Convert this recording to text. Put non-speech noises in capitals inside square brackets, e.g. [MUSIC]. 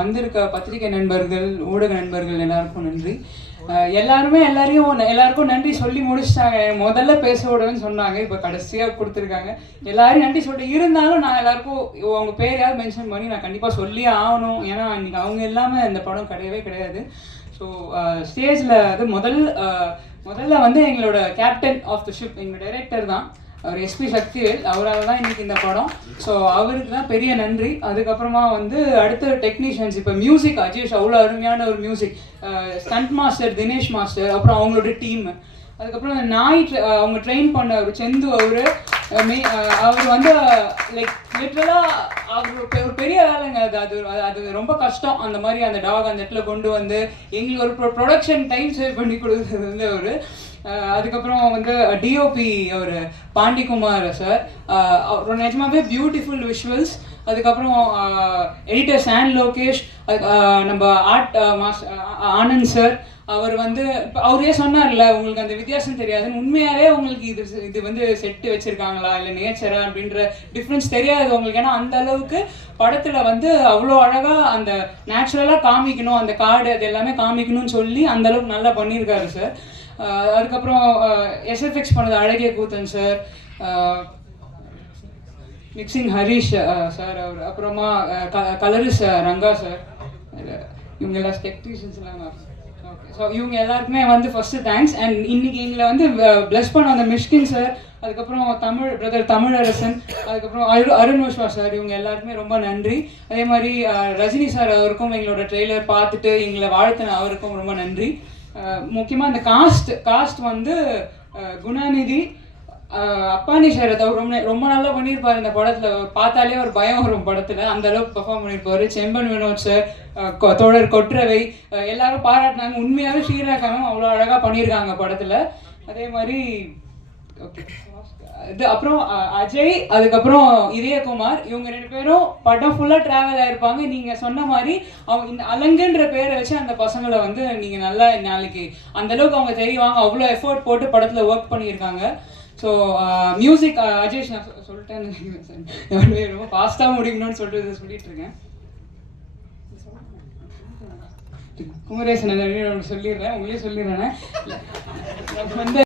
வந்திருக்க பத்திரிகை நண்பர்கள் ஊடக நண்பர்கள் எல்லாருக்கும் நன்றி. எல்லாருமே எல்லாரையும் எல்லாருக்கும் நன்றி சொல்லி முடிச்சிட்டாங்க. முதல்ல பேச விடுவேன்னு சொன்னாங்க இப்போ கடைசியாக கொடுத்துருக்காங்க. எல்லாரும் நன்றி சொல்லிட்டு இருந்தாலும் நான் எல்லாருக்கும் அவங்க பேரையாவது மென்ஷன் பண்ணி நான் கண்டிப்பாக சொல்லியே ஆகணும். ஏன்னா இன்னைக்கு அவங்க இல்லாமல் இந்த படம் கிடையவே கிடையாது. ஸோ ஸ்டேஜில் அது முதல் முதல்ல வந்து எங்களோட கேப்டன் ஆஃப் த ஷிப் எங்கள் டைரக்டர் தான். அவர் எஸ்பி சக்திவேல் அவரால் தான் இன்னைக்கு இந்த படம். ஸோ அவருக்கு தான் பெரிய நன்றி. அதுக்கப்புறமா வந்து அடுத்த டெக்னீஷியன்ஸ் இப்போ மியூசிக் அஜேஷ் அவ்வளோ அருமையான ஒரு music stunt master Dinesh master அப்புறம் அவங்களோட டீம் அதுக்கப்புறம் நாய் அவங்க ட்ரெயின் பண்ண ஒரு செந்து அவர். அவர் வந்து லைக் லிட்ரலாக அவர் ஒரு பெ- பெரிய வேலைங்க அது அது அது- ரொம்ப கஷ்டம். அந்த மாதிரி அந்த டாக் அந்த இடத்துல கொண்டு வந்து எங்களுக்கு ஒரு ப்ரொடக்ஷன் டைம் சேவ் பண்ணி கொடுக்குறது வந்து அவர். அதுக்கப்புறம் வந்து டிஓபி அவர் பாண்டிகுமார் சார். அவர் நிஜமாவே பியூட்டிஃபுல் விஷுவல்ஸ் அதுக்கப்புறம் எடிட்டர் சான் லோகேஷ் நம்ம ஆர்ட் மாஸ் ஆனந்த் சார் அவர் வந்து இப்போ அவரே சொன்னார்ல உங்களுக்கு அந்த வித்தியாசம் தெரியாதுன்னு. உண்மையாவே உங்களுக்கு இது இது வந்து செட்டு வச்சிருக்காங்களா? இல்லை நேச்சரா அப்படின்ற டிஃப்ரென்ஸ் தெரியாது உங்களுக்கு. ஏன்னா அந்த அளவுக்கு படத்துல வந்து அவ்வளோ அழகா அந்த நேச்சுரலா காமிக்கணும். அந்த காடு அது எல்லாமே காமிக்கணும்னு சொல்லி அந்த அளவுக்கு நல்லா பண்ணியிருக்காரு சார் அதுக்கப்புறம் எஸ்எஃப்எக்ஸ் பண்ணது அழகிய Koothan sir. Mixing Harish sir அவர். அப்புறமா க கலரிஸ் ரங்கா சார். இவங்க எல்லாம் டெக்னீஷியன்ஸ்லாம் ஓகே ஸோ இவங்க எல்லாருக்குமே வந்து ஃபஸ்ட்டு தேங்க்ஸ் அண்ட் இன்னைக்கு எங்களை வந்து ப்ளஸ் பண்ண அந்த மிஷ்கின் சார். அதுக்கப்புறம் தமிழ் பிரதர் தமிழரசன். அதுக்கப்புறம் அரு அருண் விஸ்வா சார். இவங்க எல்லாருக்குமே ரொம்ப நன்றி. அதே மாதிரி ரஜினி சார் அவருக்கும் எங்களோட ட்ரெய்லர் பார்த்துட்டு எங்களை வாழ்த்தின அவருக்கும் ரொம்ப நன்றி. முக்கியமாக அந்த காஸ்ட் காஸ்ட் வந்து குணாநிதி அப்பானி ஷரத் அவர் ரொம்ப ரொம்ப நல்லா பண்ணியிருப்பாரு இந்த படத்தில். பார்த்தாலே ஒரு பயம் வரும் படத்தில். அந்த அளவுக்கு பெர்ஃபார்ம் பண்ணியிருப்பார். செம்பன் வினோத் சார் கொ- தோழர் கொற்றவை எல்லாரும் பாராட்டினாங்க. உண்மையாகவே ஸ்ரீரகம் அவ்வளோ அழகாக பண்ணியிருக்காங்க படத்தில். அதே மாதிரி இது அப்புறம் அஜய் அதுக்கப்புறம் இதயகுமார் இவங்க ரெண்டு பேரும் படம் ஃபுல்லா டிராவல் ஆயிருப்பாங்க. நீங்க சொன்ன மாதிரி அவங்க இந்த அலங்குன்ற பேரை வச்சு அந்த பசங்களை வந்து நீங்க நல்லா நாளைக்கு அந்த அளவுக்கு அவங்க தெரிவாங்க அவ்வளோ எஃபோர்ட் போட்டு படத்துல ஒர்க் பண்ணியிருக்காங்க. ஸோ மியூசிக் அஜேஷ் நான் சொ- சொல்லிட்டேன்னு நினைக்கிறேன். சார் ரொம்ப ஃபாஸ்ட்டாக முடிக்கணும்னு சொல்லிட்டு சொல்லிட்டு இருக்கேன். குமரேசன் சொல்லிடுறேன். உங்களே சொல்லிடுறேன். [LAUGHS] வந்து